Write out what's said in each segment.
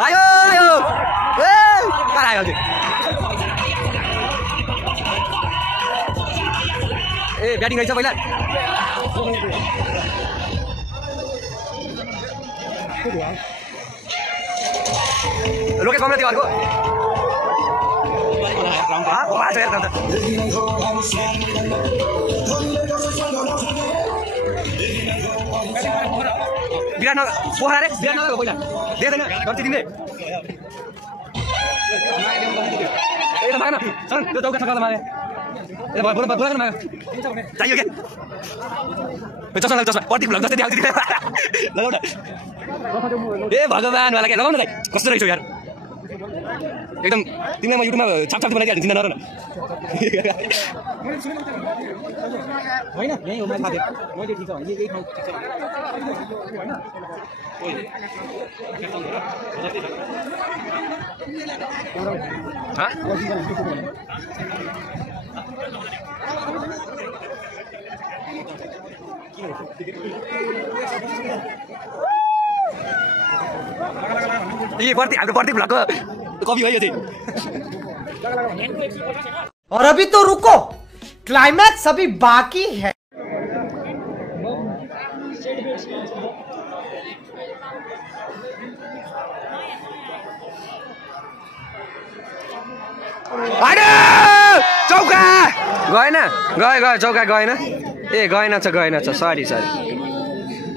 आयो आयो कहाँ आयो ए ब्याटिङ रहेछ पहिला लोकेश कमला थियो अर्को विराटनगर पोखरा रे विराटनगर पहिला दिँदैन गल्ती दिने ए त मागन सर त्यो चौका छक्का मागे ए बोल बोल माग चाहियो के चस्मा चस्मा प्रतीक भ्लग जस्तै देखाउँछ लगाउ न ए भगवान वाला के लगाउन दाइ कस्तो रहेछ यार एकदम तिमीलाई म युट्युबमा छाप छाप बनाइदिहाल्छु चिन्ता नगर न होइन यही हो मैले साथी मैले ठिक छ भने यही ठाउँ ठिक छ ये हाम्रो प्रतीक भ्लगको कवि हो यो चाहिँ और अभी तो रुको क्लाइमैक्स अभी बाकी है चौका गएन गयो चौका गएन ए गएन छ सरी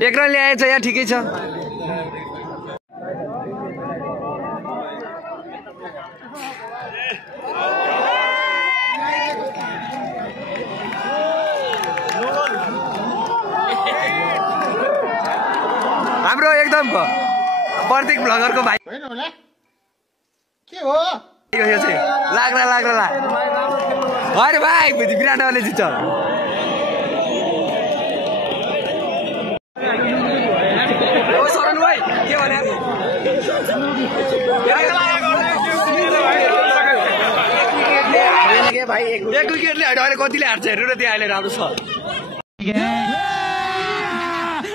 एक रन ल्याएछ यहाँ ठिकै छ हाम्रो एकदम प्रतीक भ्लगरको भाइ होइन होला के हो यो चाहिँ लाग्ला अरे भाइ विराटनगरले जित्छ ओ शरण भाइ के भने भाइ एक विकेटले होइन अहिले कतिले हार्छ हेर्नु न त्यहाँ अहिले राम्रो छ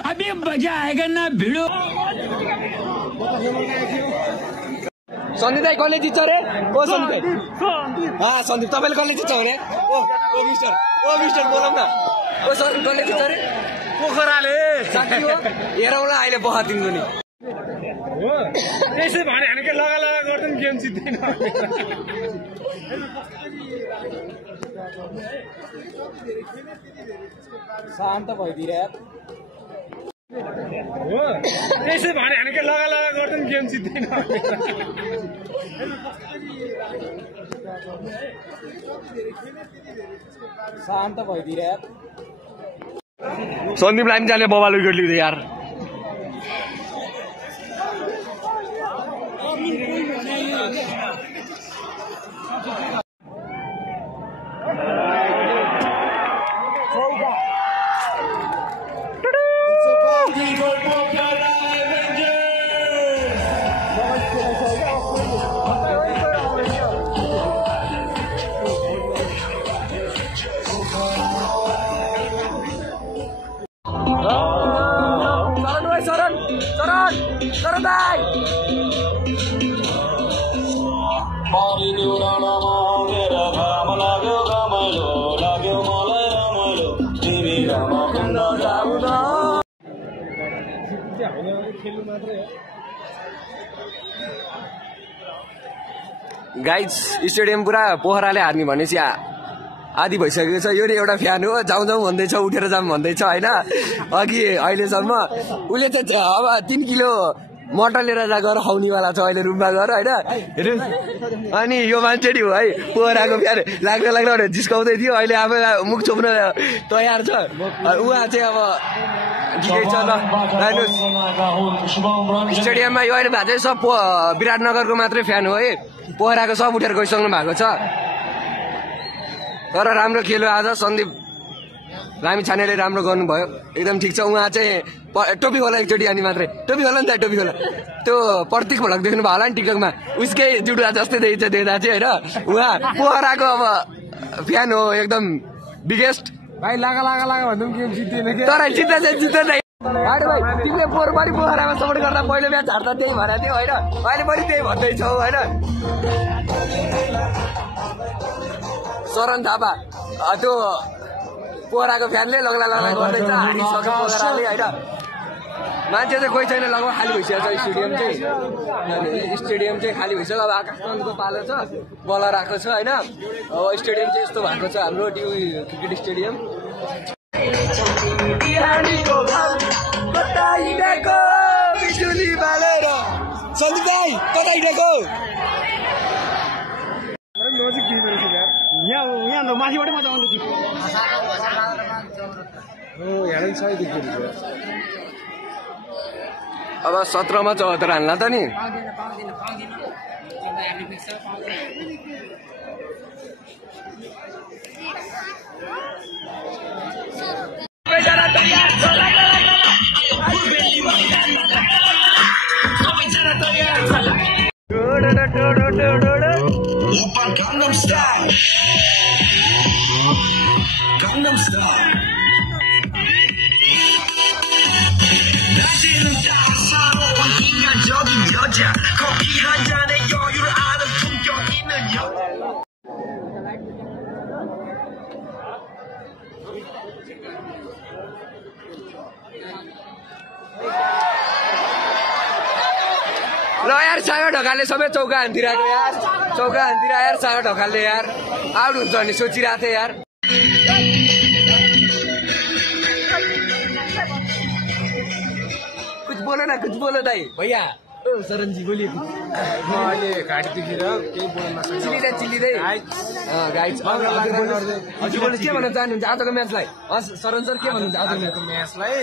अभी मजा आएगा ना भिडो सन्दीप दाइ कसले जित्छ रे ओ सन्दीप दाइ सन्दीप तपाईँले कसले जित्छ भने ओ मिस्टर बोलौँ न ओ सन्दीप कसले जित्छ रे पोखराले साथी हो हेरौँ ल अहिले बहा तिम्रो नि त्यसै भने हामी के लगा गर्छौँ गेम जित्दैन शान्त भइदिएर हो त्यसै भने हामी के लगा गर्छौँ गेम जित्दैन शान्त भइदिएर सन्दीपलाई पनि जाने बबाल विकेट लिँदै यार शरण दाइ गाइज स्टेडियम पुरा पोखराले हार्ने भनेपछि आदि भइसकेको छ यो एउटा फ्यान हो जाउँ भन्दैछ उठेर जाऊँ भन्दैछ होइन अघि अहिलेसम्म उसले चाहिँ अब 3 किलो मटर लिएर गएर खुवाउनेवाला छ अहिले रुममा गएर होइन अनि यो मान्छे नि हो है पोखराको फ्यान लाग्न भनेर जिस्काउँदै थियो अहिले अब मुख छोप्न तयार छ उहाँ चाहिँ अब ठिकै छ ल स्टेडियममा यो अहिले भएको चाहिँ सब विराटनगरको मात्रै फ्यान हो है पोखराको सब उठेर गइसक्नु भएको छ तर राम्रो खेल्यो आज सन्दीप लामी छानेले राम्रो गर्नुभयो एकदम ठिक छ उहाँ चाहिँ टोपी होला एकचोटि अनि मात्रै टोपी होला नि त टोपी होला त्यो प्रतीक भ्लग देख्नु भयो होला नि टिकटकमा उसकै जुडुवा जस्तै देखिन्छ देख्दा चाहिँ होइन उहाँ पोखराको अब फ्यान हो एकदम बिगेस्ट भाइ लागा भन्दा पनि गेम जित्दैन के तर जित्दा होइन भाइ तिमीले पोहोर पनि पोखरामा सपोर्ट गर्दा पहिलो म्याच हार्दा त्यही भनेको थियो होइन अहिले पनि त्यही भन्दैछौ होइन शरण थापा त्यो पोखराको फ्यानले लगला गर्दैछ हारिसक्यो पोखराले होइन मान्छे चाहिँ कोही छैन लगभग खाली भइसकेको छ स्टेडियम चाहिँ खाली भइसक्यो अब आकाशको पालो छ बलर आएको छ होइन अब स्टेडियम चाहिँ यस्तो भएको छ हाम्रो क्रिकेट स्टेडियम सन्दीप भाइ कता हिँडेको नजिक यहाँ माथिबाटै मजा आउँदै थियो अब 17 मा 74 हान्ला त नि Gangnam Style. Gangnam Style. 낮에는 따사로운 인간적인 여자 커피 한 잔에 여유를 아는 품격 있는 여자 ल यार सागा ढकालले सबै चौका हान्दिरहेको यार चौका हान्दिरह यार सागा ढकालले यार आउट हुन्छ भन्ने सोचिरहेको थिएँ यार कुछ बोलो दाइ भैया शरण जी बोलिए अहिले घाँटीतिर केही बोल्न चिल्लिँदै चिल्लिँदै हजुर के भन्न चाहनुहुन्छ आजको म्याचलाई शरण सर के भन्नुहुन्छ आजको म्याचलाई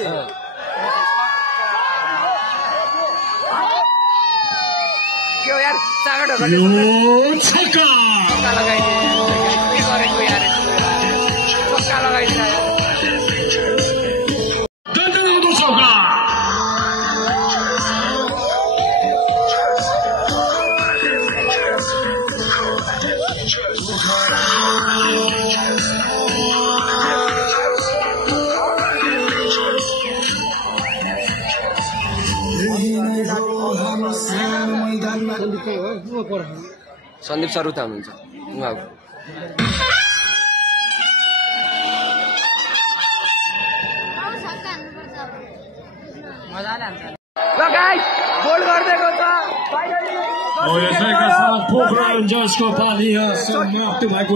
के हो यार सागा ढकालले छक्का लगाइदियो के गरेको यार छक्का लगाइदियो सन्दीप सर उता हुनुहुन्छ ल गाइस गोल गर्दैको छ पोखरा एन्जर्सको पाली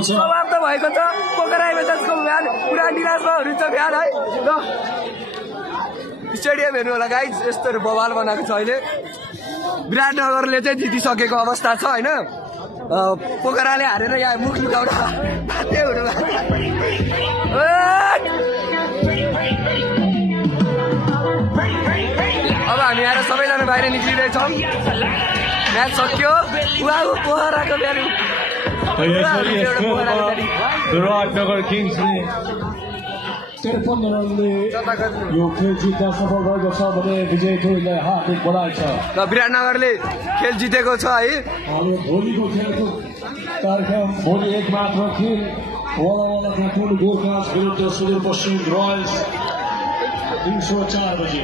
समाप्त भएको छ पोखरा एन्जर्सको भ्यान पुरा निराशमा हुन्छ भ्यान है ल स्टेडियम हेर्नु होला गाइस यस्तो बवाल बनाएको छ अहिले विराटनगरले चाहिँ जितिसकेको अवस्था छ होइन पोखराले हारेर यहाँ मुख लुकाउन बाध्य हुनु अब हामी आएर सबैजना बाहिर निक्लिँदैछौँ म्याच सक्यो पोखराको भ्यालु विराटनगर किङ्सले 53 रनले यो खेल जित्न सफल भएको छ भने विजय टोलीलाई हार्दिक बधाई छ र विराटनगरले खेल जितेको छ है भोलिको खेलको कार्यक्रम भोलि एक मात्र खेल वाला काठमाडौँ गोर्खास विरुद्ध सुदूरपश्चिम रोयल्स 304 बजे